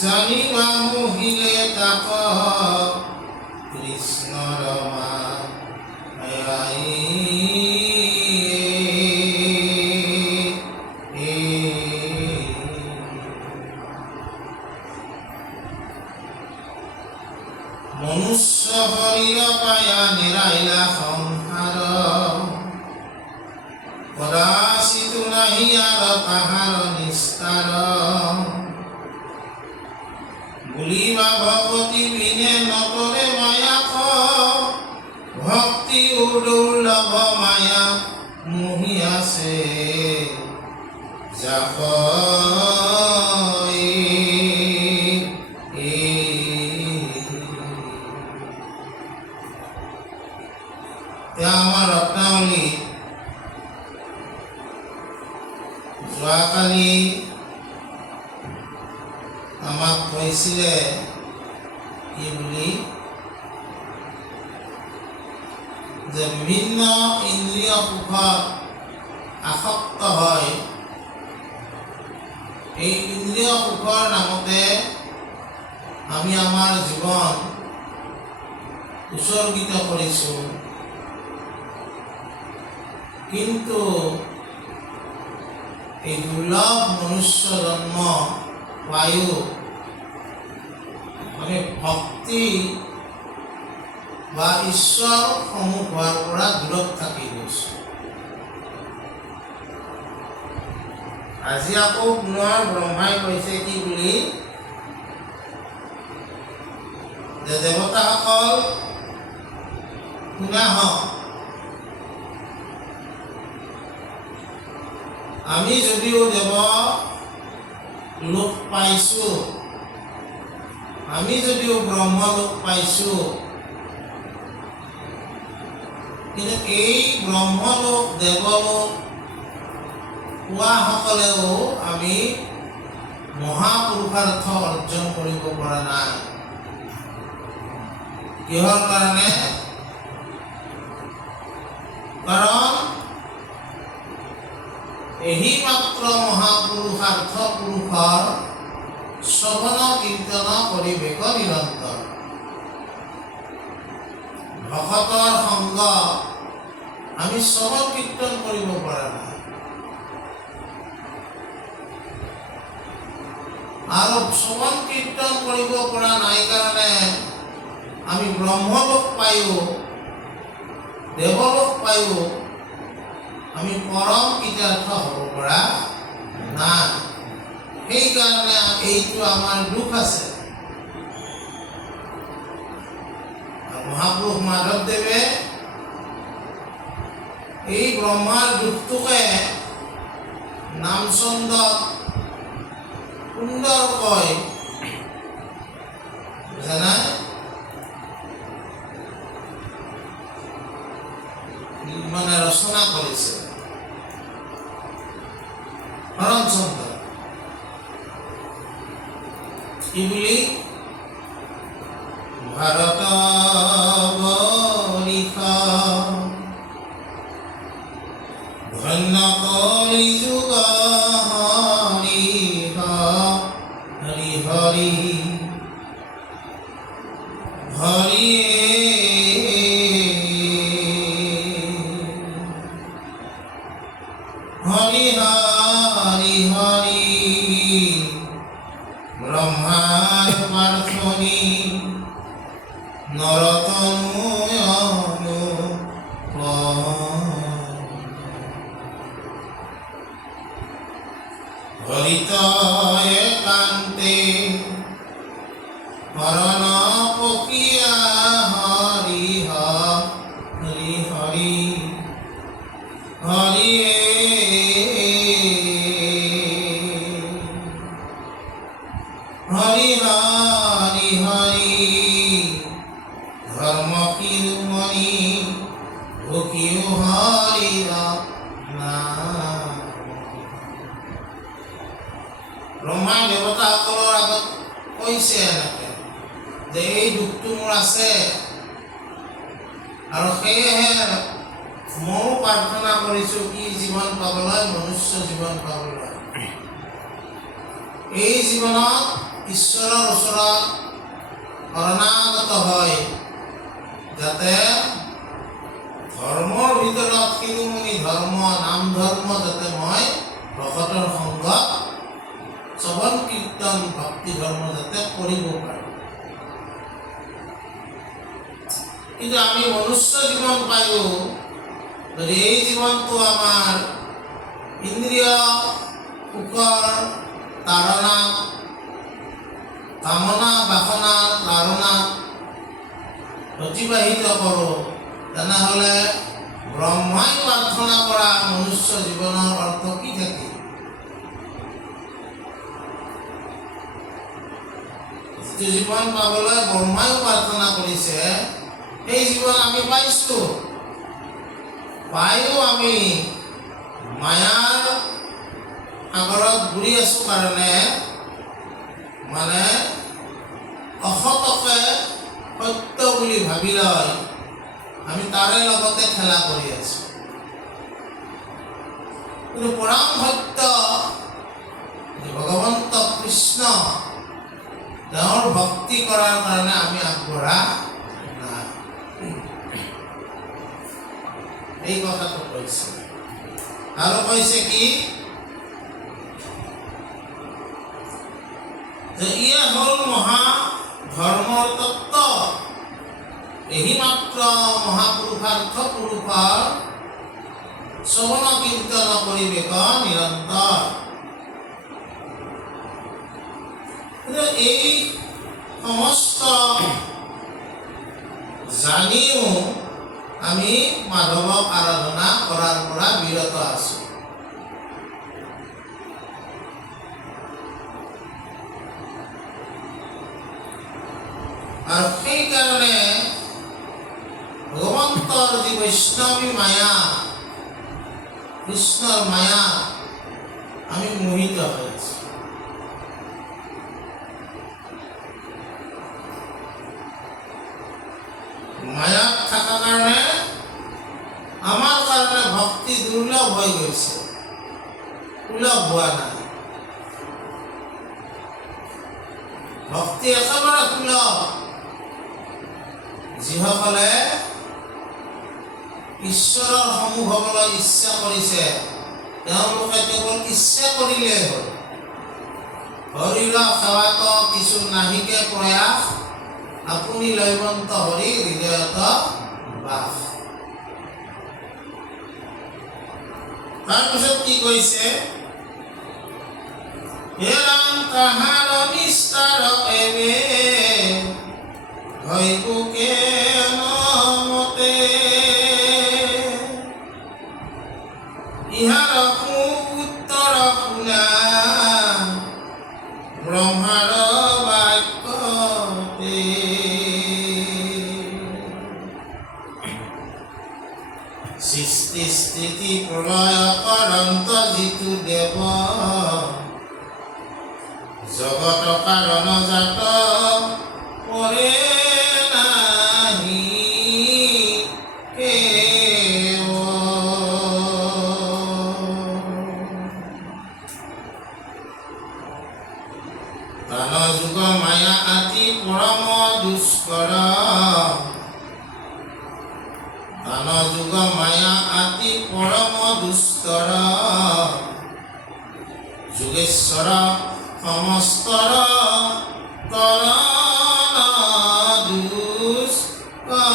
জানিবা মোহিলে তাক কৃষ্ণ ৰমা মনুষ্য শৰীৰ পায়া নিৰাইলা সংসাৰ কদাচিতো নাহি আৰু তাহাৰ নিস্তাৰ বুলিবা ভগৱতী বিনে নতৰে মায়াক ভক্তি দুৰ্লভ মায়া মোহি আছে যাক আমাৰ ৰত্নাৱলী যোৱাকালি আমাক কৈছিলে কি বুলি যে বিভিন্ন ইন্দ্ৰিয় সুখত আসক্ত হয় এই ইন্দ্ৰিয় সুখৰ নামতে আমি আমাৰ জীৱন উৎসৰ্গিত কৰিছোঁ কিন্তু এই দুৰ্লভ মনুষ্য জন্ম পায়ো আমি ভক্তি বা ঈশ্বৰ সমূহ হোৱাৰ পৰা দূৰত থাকি গৈছোঁ। আজি আকৌ পুনৰ ব্ৰহ্মাই কৈছে কি বুলি যে দেৱতাসকল শুনা হওক, আমি যদিও দেৱ লোক পাইছোঁ, আমি যদিও ব্ৰহ্মলোক পাইছোঁ, কিন্তু এই ব্ৰহ্মলোক দেৱলোক পোৱাসকলেও আমি মহাপুৰুষাৰ্থ অৰ্জন কৰিব পৰা নাই। কিহৰ কাৰণে? কাৰণ এই মাত্ৰ মহাপুৰুষাৰ্থ পুৰুষৰ শ্ৰৱণ কীৰ্তন পৰিৱেশ নিৰন্তৰ ভকতৰ সংগ আমি শ্ৰৱণ কীৰ্তন কৰিব পৰা নাই। আৰু শ্ৰৱণ কীৰ্তন কৰিব পৰা নাই কাৰণে আমি ব্ৰহ্মলোক পায়ো দেৱলোক পায়ো আমি পৰম কৃতাৰ্থ হ'ব পৰা নাই। সেইকাৰণে এইটো আমাৰ দুখ আছে। মহাপুৰুষ মাধৱদেৱে এই ব্ৰহ্মাৰ দুখটোকে নামচন্দত সুন্দৰকৈ মানে ৰচনা কৰিছে। হৰণচন্দ্ৰ কি বুলি ভাৰত বলিষ ধন্য কলি যুগ হৰি হৰি হৰি হৰি হরি হরি হরি ব্রহ্মার প্রার্থনী নরতনু হরিত একান্তে হরণ পকিয়া হরি হরি হরি হরি হরি হরি হরি ধর্ম কিরমণি ভুকিও হরি ব্ৰহ্মাই দেৱতাসকলৰ আগত কৈছে এনেকে যে এই দুখটো মোৰ আছে আৰু সেয়েহে ময়ো প্ৰাৰ্থনা কৰিছোঁ কি জীৱন পাবলৈ, মনুষ্য জীৱন পাবলৈ। এই জীৱনত ঈশ্বৰৰ ওচৰত শৰণাগত হয় যাতে ধৰ্মৰ ভিতৰত শিৰোমণি ধৰ্ম নাম ধৰ্ম যাতে মই ভকতৰ সংগত শ্ৰৱণ কীৰ্তন ভক্তি ধৰ্ম যাতে কৰিব পাৰোঁ। কিন্তু আমি মনুষ্য জীৱন পাইও যদি এই জীৱনটো আমাৰ ইন্দ্ৰিয় সুখৰ তাৰণা কামনা বাসনা লালনা অতিবাহিত কৰোঁ, তেনেহ'লে ব্ৰহ্মাই প্ৰাৰ্থনা কৰা মনুষ্য জীৱনৰ অৰ্থ কি থাকিল? যিটো জীৱন পাবলৈ ব্ৰহ্মায়ো প্ৰাৰ্থনা কৰিছে সেই জীৱন আমি পাইছোঁ, পায়ো আমি মায়াৰ সাগৰত বুৰি আছোঁ কাৰণে মানে অসতকে সত্য বুলি ভাবি লয় আমি তাৰে লগতে খেলা কৰি আছোঁ। কিন্তু পৰম সত্য ভগৱন্ত কৃষ্ণ তেওঁৰ ভক্তি কৰাৰ কাৰণে আমি আগবঢ়া নাই, এই কথাটো কৈছে। আৰু কৈছে কি যে ইয়ে হ'ল মহা ধৰ্মৰ তত্ত্ব, এহি মাত্ৰ মহাপুৰুষাৰ্থ পুৰুষৰ শ্ৰৱণ কীৰ্তন পৰিৱেশ নিৰন্তৰ। এই সমস্ত জানিও আমি মাধৱক আৰাধনা কৰাৰ পৰা বিৰত আছোঁ। আৰু সেইকাৰণে ভগৱন্তৰ যি বৈষ্ণৱী মায়া কৃষ্ণৰ মায়া আমি মোহিত হৈ আছোঁ। মায়াত থকা কাৰণে আমাৰ কাৰণে ভক্তি দুৰ্লভ হৈ গৈছে, সুলভ হোৱা নাই। ভক্তি একেবাৰে সুলভ। যিসকলে ঈশ্বৰৰ সন্মুখ হ'বলৈ ইচ্ছা কৰিছে তেওঁলোকে কেৱল ইচ্ছা কৰিলেই হ'ল। হৰিৰ সেৱাত কিছু নাহিকে প্ৰয়াস, আপুনি লৈবন্ত হৰি হৃদয়ত বাস। তাৰপিছত কি কৈছে? হে ৰাম তাহাৰ নিস্তাৰ এবে হৈবুকে নমতে, ইহাৰ উত্তৰ শুনা ব্ৰহ্মাৰ বাক্যতে। সৃষ্টি স্থিতি প্ৰলয় কৰন্ত যিটো দেৱ, জগত কাৰণ জাত পৰে নাহি কেৱ। তান যুগ মায়া আতি পৰম দুষ্কৰ, তান যুগ মায়া আতি পৰম দুষ্কৰ, যোগেশ্বৰ সমস্তৰ কৰণ দুষ্কৰ।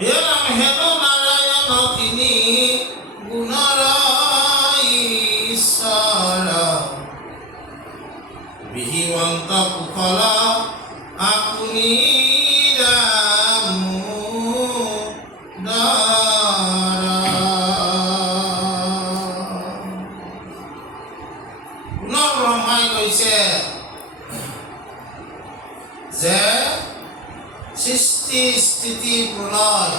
হে ৰাম হেন নাৰায়ণ তিনি গুণৰ ঈশ্বৰ, বিহিবন্ত কুশল আপুনি ব্ৰহ্মাই কৈছে যে সৃষ্টি স্থিতি প্ৰলয়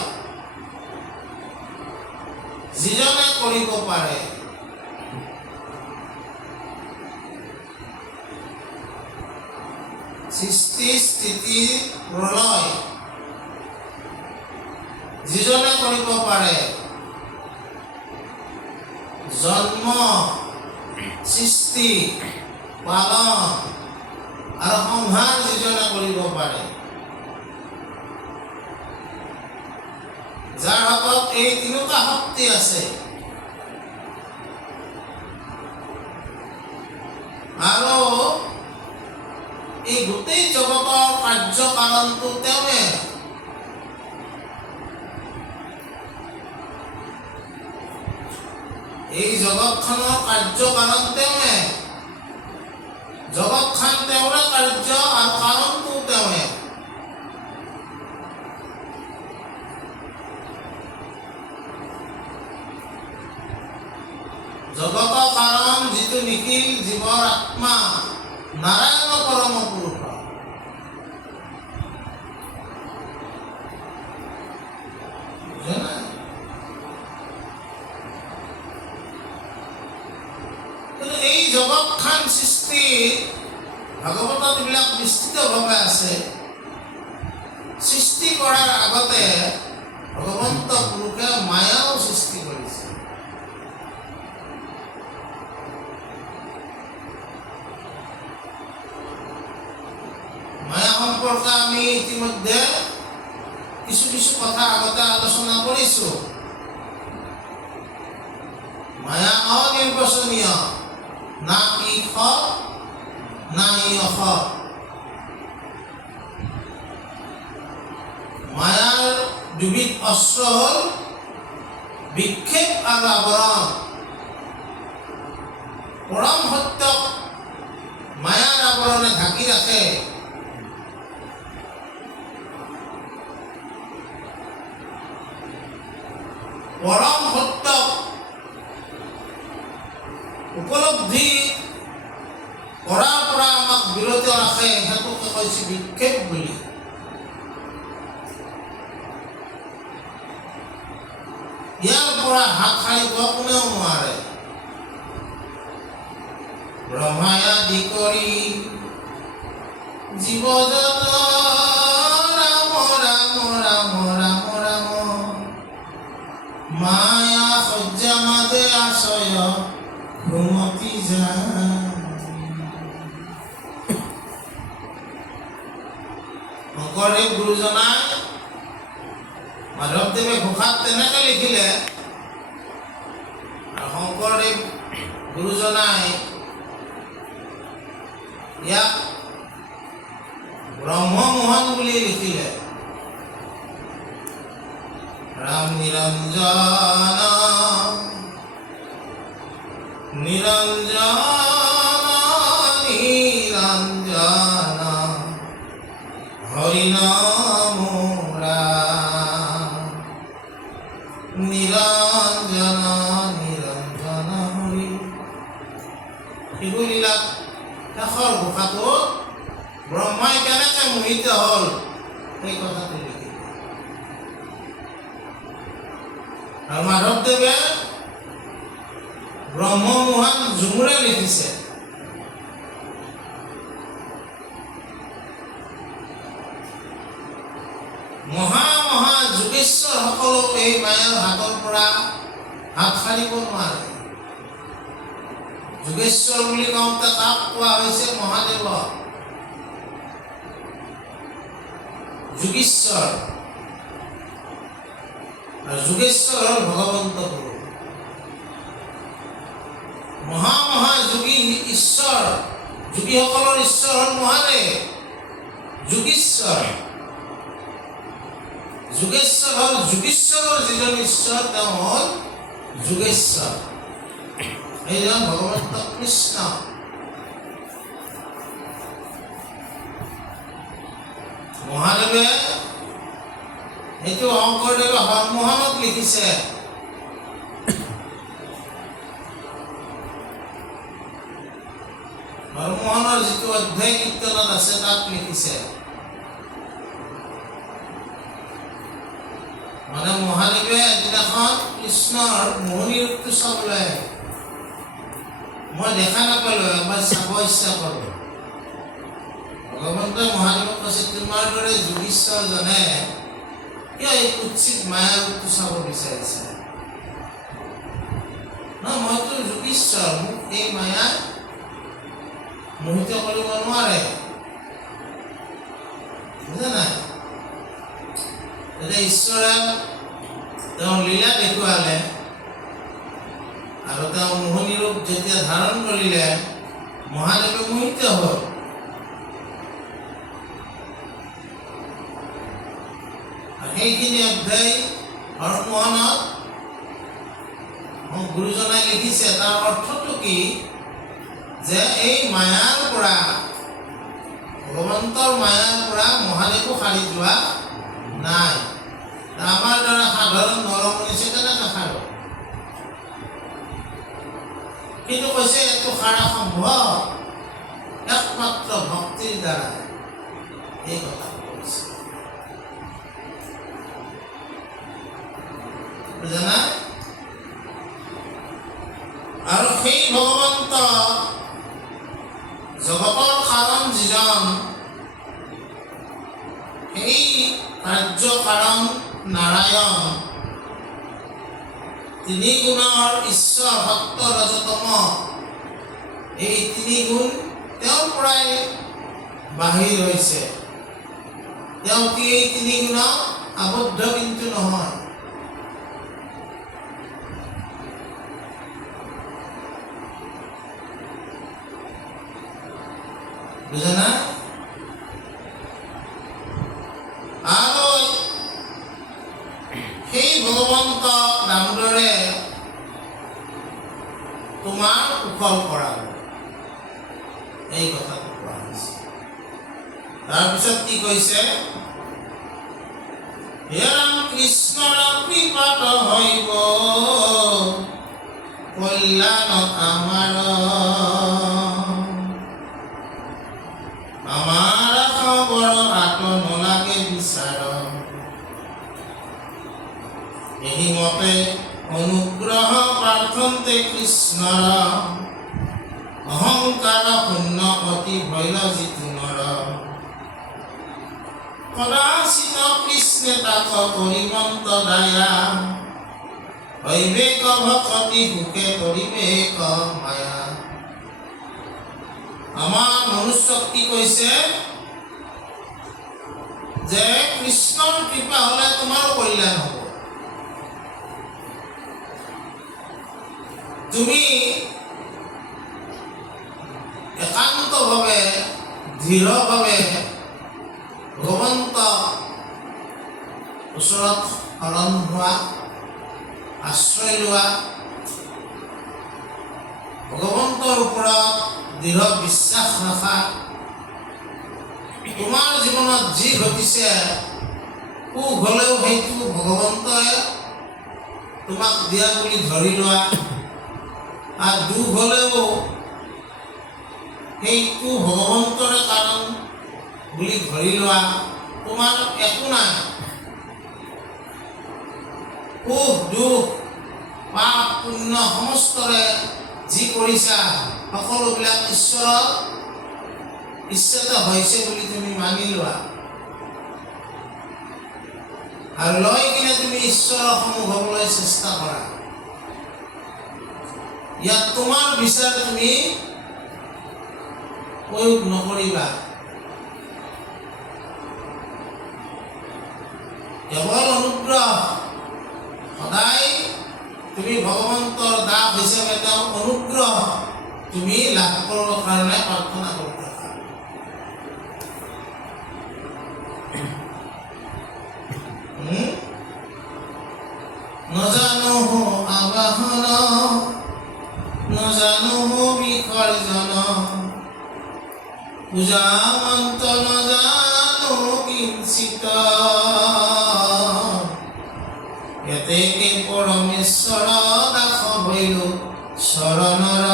যিজনে কৰিব পাৰে, সৃষ্টি স্থিতি প্ৰলয় যিজনে কৰিব পাৰে, জন্ম, সৃষ্টি, পালন আৰু সংহাৰ যিজনে কৰিব পাৰে, যাৰ হাতত এই তিনিটা শক্তি আছে, আৰু এই গোটেই জগতৰ কাৰ্যকাৰণটো তেওঁৱে। এই জগতখনৰ কাৰ্যকাৰণ তেওঁৱে, জগতখন তেওঁৰে কাৰ্য আৰু কাৰণটো তেওঁৱে। জগত কাৰণ যিটো নিখিল জীৱৰ আত্মা নাৰায়ণ পৰম পুৰুষ। এই জগতখন সৃষ্টি ভাগৱতত এইবিলাক বিস্তৃতভাৱে আছে। সৃষ্টি কৰাৰ আগতে ভগৱন্ত পুৰুষে মায়াও সৃষ্টি কৰিছে। মায়া সম্পৰ্কে আমি ইতিমধ্যে কিছু কিছু কথা আগতে আলোচনা কৰিছোঁ। মায়া অনিৰ্বচনীয়, না ই সৎ না ই অসৎ। মায়াৰ দুবিধ অস্ত্ৰ হ'ল বিক্ষেপ আৰু আৱৰণ। পৰম সত্যক মায়াৰ আৱৰণে ঢাকি ৰাখে। পৰম সত্যক উপলব্ধি কৰাৰ পৰা আমাক বিৰত ৰাখে, সেইটোকে কৈছে বিক্ষেপ বুলি। ইয়াৰ পৰা হাত সাৰিব কোনেও নোৱাৰে। ব্ৰহ্মাই আদি কৰি জীৱ জগত ৰাম ৰাম ৰাম ৰাম ৰাম, মায়া সজ্জা মাজে আশ্ৰয় ঘুমতি যায়। শংকৰদেৱ গুৰুজনাই মাধৱদেৱে ঘোষাত তেনেকে লিখিলে, আৰু শংকৰদেৱ গুৰুজনাই ইয়াক ব্ৰহ্মমোহন বুলি লিখিলে। ৰাম নিৰঞ্জন নিৰঞ্জন নিৰঞ্জন হৰি নাম নিৰঞ্জন নিৰঞ্জন হৰি। এইবিলাক শেষৰ ঘোষাটোত ব্ৰহ্মাই কেনেকৈ মোহিত হ'ল সেই কথাটো লিখিলে। আৰু মাধৱদেৱে ব্ৰহ্মমোহন ঝুমুৰে লিখিছে। মহা মহা যোগেশ্বৰ সকলো এই মায়াৰ হাতৰ পৰা হাত সাৰিব নোৱাৰে। যোগেশ্বৰ বুলি কওঁতে কাক কোৱা হৈছে? মহাদেৱক। যোগীশ্বৰ আৰু যোগেশ্বৰ হ'ল ভগৱন্ত পুৰুষ। মহা মহা যোগী ঈশ্বৰ, যোগীসকলৰ ঈশ্বৰ হ'ল মহাদেৱ। যোগীশ্বৰ যোগেশ্বৰ হ'ল যোগীশ্বৰৰ যিজন ঈশ্বৰ, তেওঁ হ'ল যোগেশ্বৰ। এইজন ভগৱন্ত কৃষ্ণ। মহাদেৱে এইটো শংকৰদেৱে হৰমোহনত লিখিছে। হৰমোহনৰ যিটো অধ্যায় কীৰ্তনত আছে তাত লিখিছে। মানে মহাদেৱে এদিনাখন কৃষ্ণৰ মোহনী ৰূপটো চাবলৈ, মই দেখা নাপালো, এবাৰ চাব ইচ্ছা কৰোঁ। ভগৱন্তই মহাদেৱক কৈছে, তোমাৰ দৰে যোগীশ্বৰজনে কিয় এই কুৎসিত মায়াৰ ৰূপটো চাব বিচাৰিছে? ন, মইতো ঈশ্বৰ মোক এই মায়াই মোহিত কৰিব নোৱাৰে বুজা নাই এতিয়া ঈশ্বৰে তেওঁৰ লীলা দেখুৱালে আৰু তেওঁ মোহনী ৰূপ যেতিয়া ধাৰণ কৰিলে মহাদেৱে মোহিত হ'ল সেইখিনি অধ্যায় হৰমোহনত গুৰুজনাই লিখিছে তাৰ অৰ্থটো কি যে এই মায়াৰ পৰা ভগৱন্তৰ মায়াৰ পৰা মহাদেৱো সাৰি যোৱা নাই আমাৰ দ্বাৰা সাধাৰণ নৰমনিছে কেনেকৈ সাৰো কিন্তু কৈছে এইটো সাৰা সম্ভৱ একমাত্ৰ ভক্তিৰ দ্বাৰা এই কথা কৈছে বুজা আৰু সেই ভগৱন্ত জগতৰ কাৰণ যিজন সেই কাৰ্য কাৰণ নাৰায়ণ তিনি গুণৰ ঈশ্বৰ সত্য ৰজতম এই তিনি গুণ তেওঁৰ পৰাই বাহিৰ হৈছে তেওঁ এই তিনি গুণত আবদ্ধ কিন্তু নহয় বুঝা না আৰু সেই ভগৱন্ত নামদৰে তোমাৰ কুশল কৰাব এই কথাটো কোৱা হৈছে তাৰপিছত কি কৈছে হে ৰাম কৃষ্ণৰ কৃপাত হইব কল্যাণ আমাৰ আমার খবর আত নলাগে বিচার এই মতে অনুগ্রহ প্রার্থন্তে কৃষ্ণর অহংকার শূন্য অতি ভৈল জিতু নর কদাচিত কৃষ্ণে তাক করিমন্ত দায়া হৈবেক ভকতি সুখে পৰিবেক মায়া আমাৰ মনুষ্যক কৈছে যে কৃষ্ণৰ কৃপা হলে তোমাৰ কল্যাণ হ'ব তুমি একান্তভাৱে দৃঢ়ভাৱে ভগৱন্ত ওচৰত শৰণ হোৱা আশ্ৰয় লোৱা ভগৱন্তৰ ওপৰত দৃঢ় বিশ্বাস ৰখা তোমাৰ জীৱনত যি ঘটিছে সুখ হ'লেও সেইটো ভগৱন্তই তোমাক দিয়া বুলি ধৰি লোৱা আৰু দুখ হ'লেও সেইটো ভগৱন্তৰে কাৰণ বুলি ধৰি লোৱা তোমাৰ একো নাই সুখ দুখ পাপ পুণ্য সমস্তৰে যি কৰিছা সকলোবিলাক ঈশ্বৰৰ ইচ্ছাত হৈছে বুলি তুমি মানি লোৱা আৰু লৈ কিনে তুমি ঈশ্বৰৰ সন্মুখ হ'বলৈ চেষ্টা কৰা ইয়াত তোমাৰ বিচাৰ তুমি প্ৰয়োগ নকৰিবা কেৱল অনুগ্ৰহ সদায় তুমি ভগৱন্তৰ দাস হিচাপে তেওঁৰ অনুগ্ৰহ তুমি লাভ কৰিবৰ কাৰণে প্ৰাৰ্থনা কৰি থাকা নজানো আবাহন নজানো বিসৰ্জন পূজা মন্ত্ৰ নজানো কিঞ্চিত এতেকে পৰমেশ্বৰ দাস হইল শৰণৰ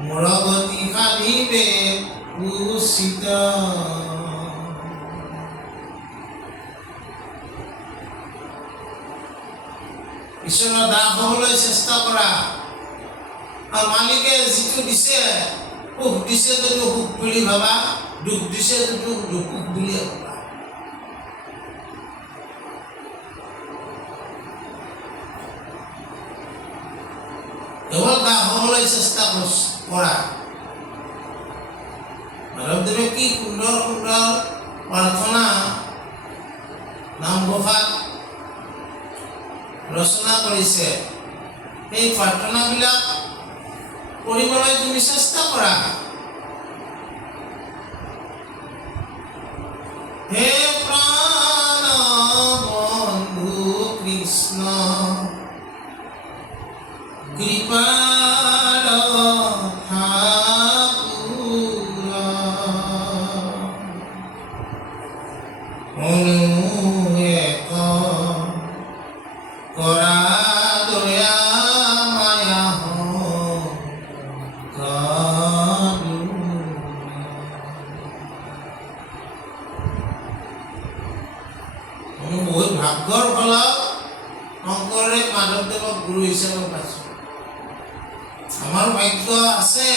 মোৰ গতি সাধিবে উচিত ঈশ্বৰৰ দাস হ'বলৈ চেষ্টা কৰা আৰু মালিকে যিটো দিছে সুখ দিছে যদি সুখ বুলি ভাবা দুখ দিছে যদি দুখ বুলি ভাবা কেৱল দাস হ'ব হ'বলৈ চেষ্টা কৰা। মাধৱদেৱে কি সুন্দৰ সুন্দৰ প্ৰাৰ্থনা নামঘোষাত ৰচনা কৰিছে। এই প্ৰাৰ্থনাবিলাক কৰিবলৈ তুমি চেষ্টা কৰা। হে প্ৰাণ বন্ধু কৃষ্ণ কৃপাৰ ঠাকুৰ অনুয়েক কৰা দয়া মায়া বহুত ভাগ্যৰ ফলত শংকৰদেৱ মাধৱদেৱক গুৰু হিচাপে পাইছোঁ। আমাৰ ভাগ্য আছে,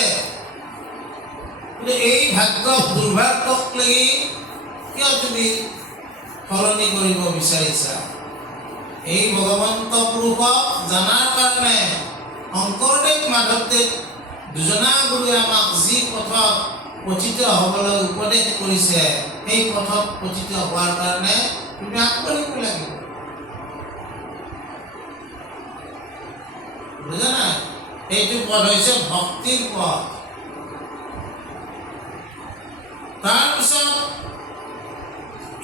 কিন্তু এই ভাগ্য দুৰ্ভাগ্যক লাগি কিয় তুমি সলনি কৰিব বিচাৰিছা? এই ভগৱন্ত পুৰুষক জনাৰ কাৰণে শংকৰদেৱ মাধৱদেৱ দুজনা গুৰুৱে আমাক যি পথত পঠিত হ'বলৈ উপদেশ কৰিছে, সেই পথত পঠিত হোৱাৰ কাৰণে তুমি আগবাঢ়িব লাগিব। বুজা নাই? এইটো পথ হৈছে ভক্তিৰ পথ। তাৰপিছত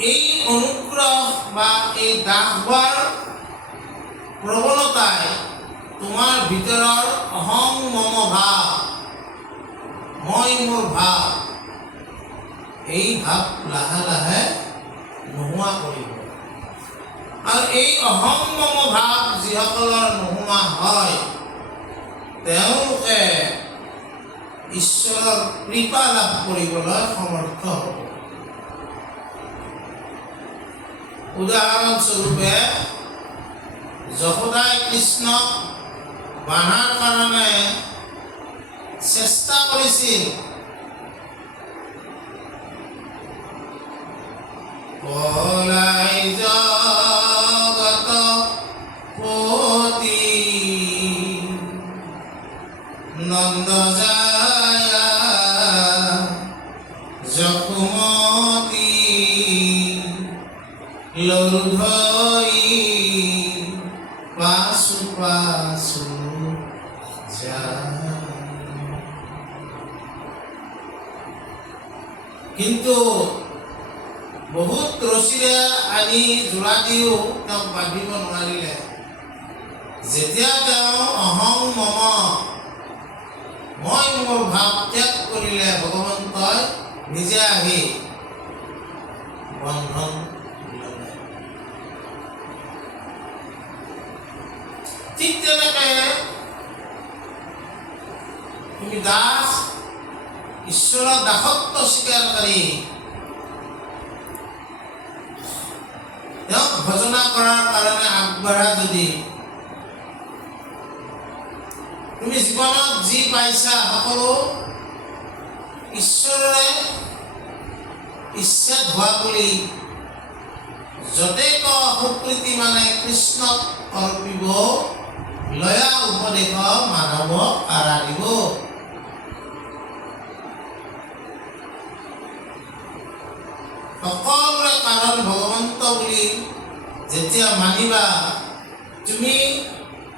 এই অনুগ্ৰহ বা এই দাস হোৱাৰ প্ৰৱণতাই তোমাৰ ভিতৰৰ অহং মম ভাৱ, মই মোৰ ভাৱ, এই ভাৱ লাহে লাহে নোহোৱা কৰিব। আৰু এই অহং মম ভাৱ যিসকলৰ নোহোৱা হয়, তেওঁলোকে ঈশ্বৰৰ কৃপা লাভ কৰিবলৈ সমৰ্থ হ'ব। উদাহৰণস্বৰূপে যশোদাই কৃষ্ণক বান্ধাৰ কাৰণে চেষ্টা কৰিছিল। পলাই জগত পতি নন্দ যায় যশোমতী লৰু ধৰি পাছো পাছো যায়। কিন্তু বহুত ৰছীৰে আনি যোৰা দিও তেওঁক বান্ধিব নোৱাৰিলে। যেতিয়া তেওঁ অহং মম মই মোৰ ভাৱ ত্যাগ কৰিলে, ভগৱন্তই নিজে আহি বন্ধন ল'লে। ঠিক তেনেকৈ তুমি দাস, ঈশ্বৰৰ দাসত্ব স্বীকাৰকাৰী, তেওঁক ভজনা কৰাৰ কাৰণে আগবাঢ়া যদি তুমি জীৱনত যি পাইছা সকলো ঈশ্বৰৰে ইচ্ছাত হোৱা বুলি য'তে সুকৃতি মানে কৃষ্ণক অৰ্পিব, লয়া উপদেশ মাধৱক আৰাধিব। সকলোৰে কাৰণ ভগৱন্ত বুলি যেতিয়া মানিবা, তুমি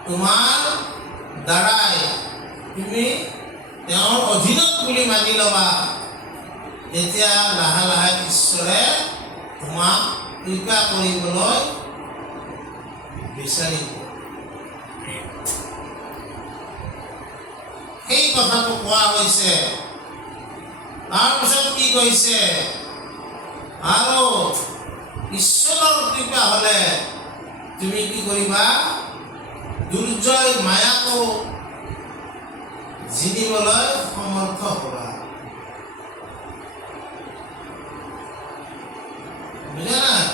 তোমাৰ দ্বাৰাই তুমি তেওঁৰ অধীনত বুলি মানি ল'বা, তেতিয়া লাহে লাহে ঈশ্বৰে তোমাক কৃপা কৰিবলৈ বিচাৰিব। সেই কথাটো কোৱা হৈছে। তাৰপিছত কি কৈছে? আৰু ঈশ্বৰৰ কৃপা হ'লে তুমি কি কৰিবা? দুৰ্জয় মায়াকো জিনিবলৈ সমৰ্থ হ'বা। বুজা নাই?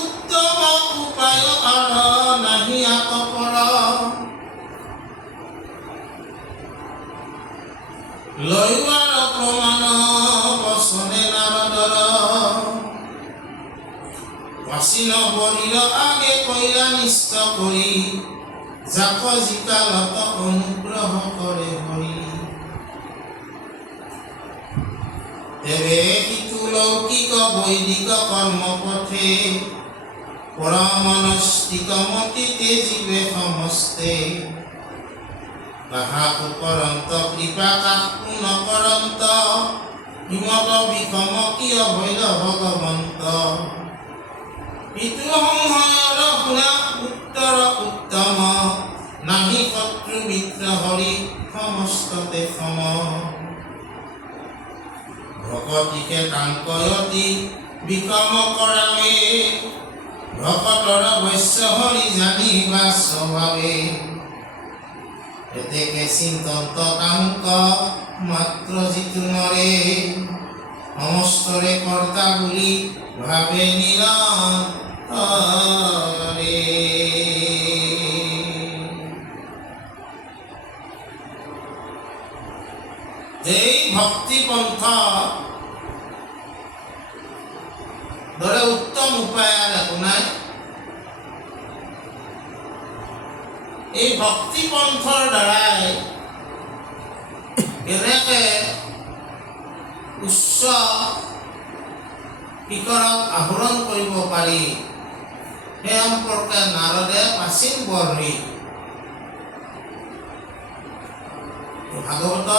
উত্তম উপায় নাহি আতপৰ লয়োৱাৰ প্ৰমাণ বচনে নাৰদৰ। পাচিন বৰিল আগে কইলা নিষ্ঠ কৰি জাক জিকালত অনুগ্ৰহ কৰে হৰি তেবে সিটো লৌকিক বৈদিক কৰ্মপথে পৰমনস্তিক মতিতে জীৱে সমস্তে কাহাকু কৰন্ত কৃপা কাকু নকৰন্ত হিমত বিষম কিয় হৈল ভগৱন্ত পিতৃ সংহাৰৰ শুনা উত্তৰ উত্তম নাহি শত্ৰু মিত্ৰ হৰি সমস্ততে সম ভকতিকে কাংকয়তি বিকম কৰাৱে ভকতৰ বৈশ্য হৰি জানিবা স্বভাৱে এতেকে চিন্তন্ত কাংক মাত্ৰ যিটো নৰে সমস্তৰে কৰ্তা বুলি ভাবে নিৰন্তৰে এই ভক্তি পন্থ দৰে উত্তম উপায় আৰু একো নাই এই ভক্তি পন্থৰ দ্বাৰাই কেনেকে উচ্চ শিখৰত আহৰণ কৰিব পাৰি সেই সম্পৰ্কে নাৰদে প্ৰাচীন বৰ্ণি ভাগৱতত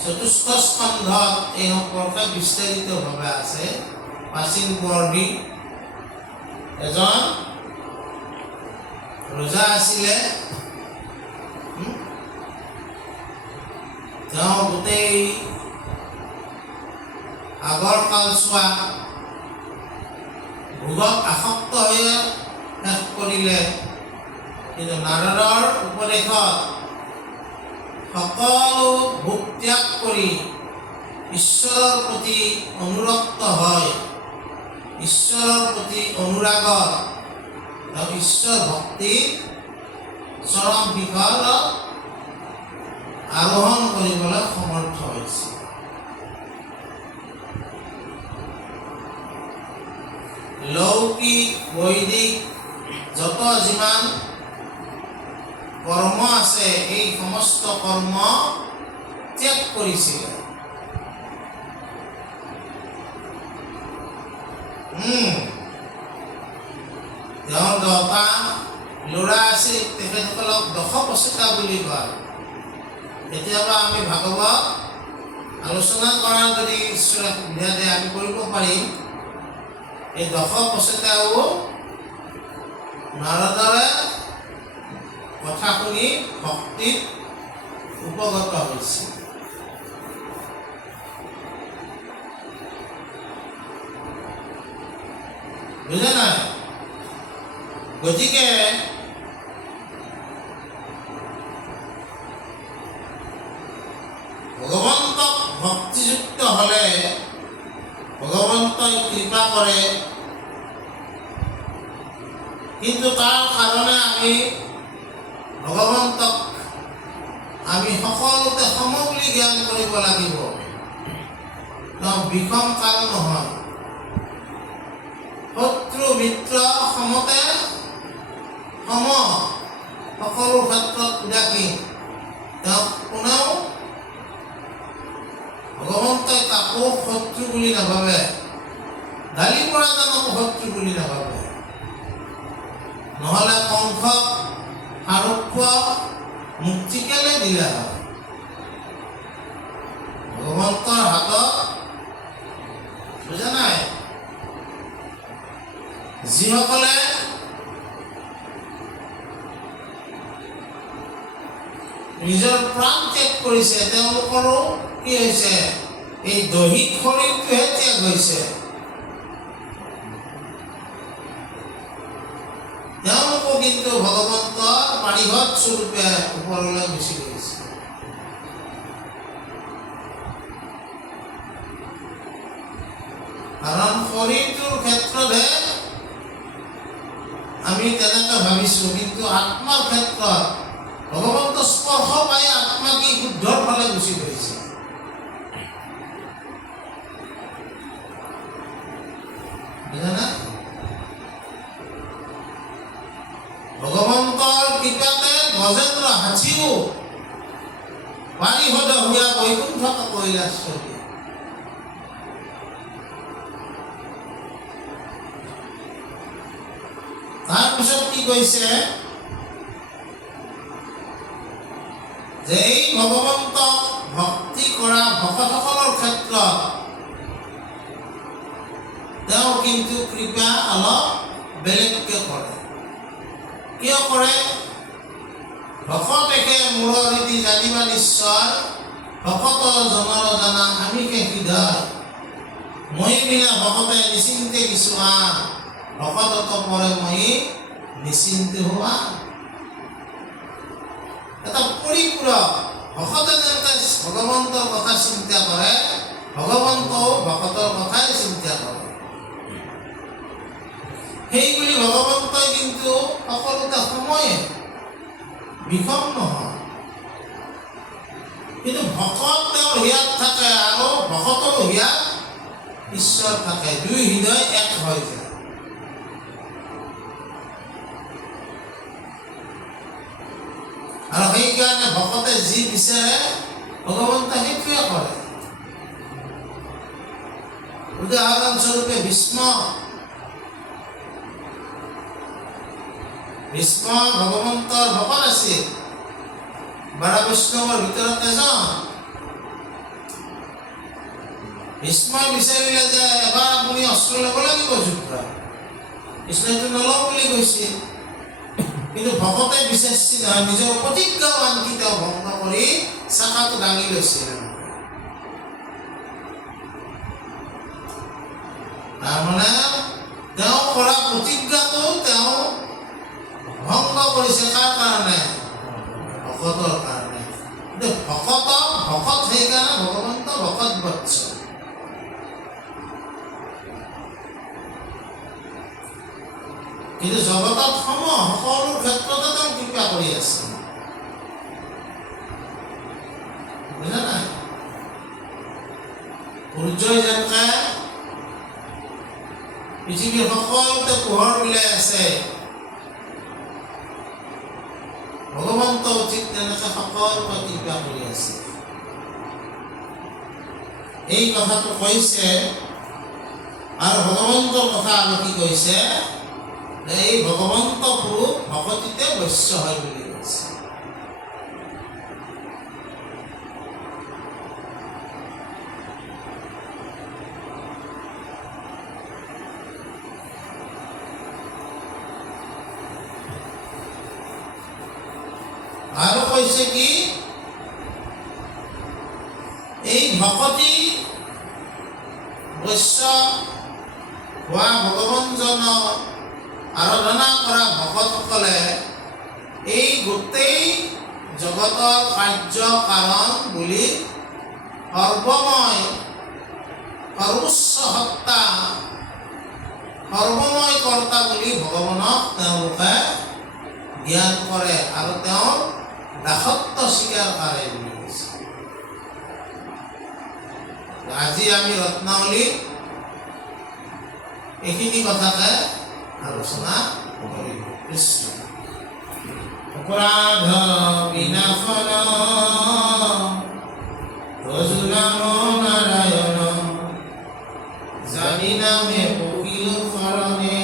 চতুৰ্থ স্কন্ধত এই সম্পৰ্কে বিস্তাৰিতভাৱে আছে প্ৰাচীন বৰ্ণি এজন ৰজা আছিলে তেওঁ গোটেই আগৰ কালছোৱা ভোগত আসক্ত হৈ শেষ কৰিলে কিন্তু নাৰদৰ উপদেশত সকলো ভোগ ত্যাগ কৰি ঈশ্বৰৰ প্ৰতি অনুৰক্ত হয় ঈশ্বৰৰ প্ৰতি অনুৰাগত ঈশ্বৰ ভক্তি চৰম শিখৰত আৰোহণ কৰিবলৈ সমৰ্থ হৈছে লৌকিক বৈদিক যত যিমান কৰ্ম আছে এই সমস্ত কৰ্ম ত্যাগ কৰিছিলে তেওঁৰ দহটা ল'ৰা আছিল তেখেতসকলক দশপ্ৰচেতা বুলি কয় কেতিয়াবা আমি ভাগৱত আলোচনা কৰাৰ যদি ঈশ্বৰে সুবিধা দিয়ে আমি কৰিব পাৰিম এই দশপ্ৰচেতাও নাৰদৰে কথা শুনি ভক্তিত উপগত হৈছিল বুজা নাই গতিকে ভগৱন্তক ভক্তিযুক্ত হলে ভগৱন্তই কৃপা কৰে কিন্তু তাৰ কাৰণে আমি ভগৱন্তক আমি সকলোতে সম বুলি জ্ঞান কৰিব লাগিব তেওঁ বিষম কাল নহয় শত্ৰু মিত্ৰ সমতে সম সকলো ক্ষেত্ৰত উদাসীন তেওঁক কোনেও ভগৱন্তই কাকো শত্ৰু বুলি নাভাবে গালি পৰা জনকো শত্ৰু বুলি নাভাবে নহলে কংস আৰোগ্য মুক্তি কেলে দিলে হয় ভগৱন্তৰ হাতত বুজা নাই যিসকলে নিজৰ প্ৰাণ ত্যাগ কৰিছে তেওঁলোকৰো কি হৈছে এই দৈহিক শৰীৰটোহে ত্যাগ হৈছে তেওঁলোকো কিন্তু ভগৱন্তৰ পাৰিষদ স্বৰূপে ওপৰলৈ গুচি গৈছে কাৰণ শৰীৰটোৰ ক্ষেত্ৰতহে আমি তেনেকৈ ভাবিছোঁ কিন্তু আত্মাৰ ক্ষেত্ৰত ভগৱন্ত স্পৰ্শ পাই আত্মা কি শুদ্ধৰ ফালে গুচি গৈছে বুঝা ভগৱন্তৰ কৃপাতে গজেন্দ্ৰ হাতীও বাৰীভদ হোৱা বৈকুণ্ঠক কৈলাসী। তাৰপিছত কি কৈছে যে এই ভগৱন্তক ভক্তি কৰা ভকতসকলৰ ক্ষেত্ৰত তেওঁ কিন্তু কৃপা অলপ বেলেগকে কৰে। কিয় কৰে? ভকত একে মূৰৰ ৰীতি জানিবা নিশ্চয়, ভকত জনৰ জানা আমিকে হৃদয়। মই বিনা ভকতে নিচিন্তে কিছু আন, ভকতত পৰে মই নিচিন্তে হোৱা। এটা পৰিপূৰক ভকতে যেনেকে ভগৱন্তৰ কথা চিন্তা কৰে, ভগৱন্তও ভকতৰ কথাই চিন্তা কৰে। সেইবুলি ভগৱন্তই কিন্তু সকলোতে সময়ে বিষম নহয়, কিন্তু ভকত তেওঁৰ হিয়াত থাকে আৰু ভকতৰ হিয়াত ঈশ্বৰ থাকে। দুই হৃদয় এক হৈ যায়। আৰু সেইকাৰণে ভকতে যি বিচাৰে ভগৱন্ত সেইটোৱে কৰে। উদাহৰণস্বৰূপে ভীষ্ম ভগৱন্তৰ ভকত আছিল, 12 বৈষ্ণৱৰ ভিতৰত এজন। ভীষ্মই বিচাৰিলে যে এবাৰ আপুনি অস্ত্ৰ ল'ব লাগিব যুদ্ধ, কৃষ্ণইটো নলওঁ বুলি কৈছিল। কিন্তু ভকতে বিচাৰিছিল নিজৰ প্ৰতিজ্ঞাও আনকি তেওঁ ভংগ কৰি চাকাটো দাঙি লৈছিল। তাৰমানে তেওঁ কৰা প্ৰতিজ্ঞাটো তেওঁ ভংগ কৰিছে। কাৰ কাৰণে? ভকতৰ কাৰণে। কিন্তু ভকত সেইকাৰণে ভগৱন্ত ভকত বৎস। কিন্তু জগতত সকলো ক্ষেত্ৰতে তেওঁ কৃপা কৰি আছে। বুজা নাই? সূৰ্যই যেনেকে পৃথিৱীৰ সকলোতে পোহৰ বিলাই আছে, ভগৱন্ত ঠিক তেনেকে সকলোকে কৃপা কৰি আছে। এই কথাটো কৈছে আৰু ভগৱন্তৰ কথা আৰু কি কৈছে? এই ভগৱন্ত পুৰুষ ভকতিতে বৈশ্য হয় বুলি কৈছে। আৰু কৈছে কি? এই ভকতি বৈশ্য হোৱা ভগৱানজনক আৰাধনা কৰা ভকতসকলে এই গোটেই জগতৰ কাৰ্য কাৰণ বুলি সৰ্বময় সৰ্বোচ্চ সত্তা সৰ্বময় কৰ্তা বুলি ভগৱানক তেওঁলোকে জ্ঞান কৰে আৰু তেওঁৰ দাসত্ব স্বীকাৰ কৰে বুলি কৈছে। আজি আমি ৰত্নাৱলীত এইখিনি কথাকে আলোচনা কৰিম। কৃষ্ণ অপৰাধ বিনাশন তজু নাম নাৰায়ণ, জানি নামে পকিল শৰণে,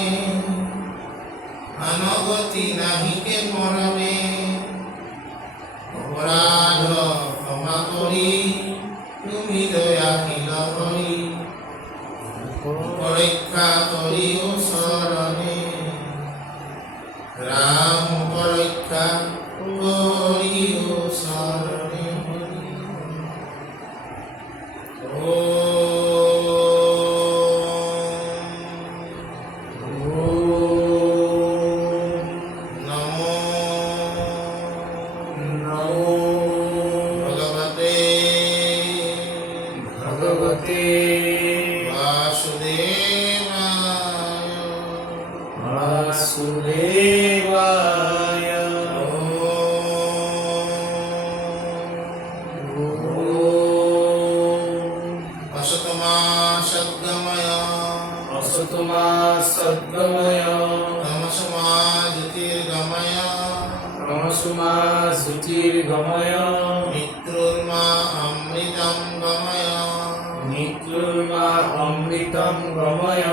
আনগতি নাহিকে মৰমে। অপৰাধ ক্ষমা কৰি তুমি দয়াশীল কৰি, পৰীক্ষা কৰি ওচৰণে, ৰাম পৰীক্ষা কৰি ওচৰণে। Asatoma সদ্গময় তমসমা জ্যোতিৰ্গময় তমসমা জ্যোতিৰ্গময় মৃত্যুৰ্মা অমৃতম গময় মৃত্যুৰ্মা অমৃতম গময়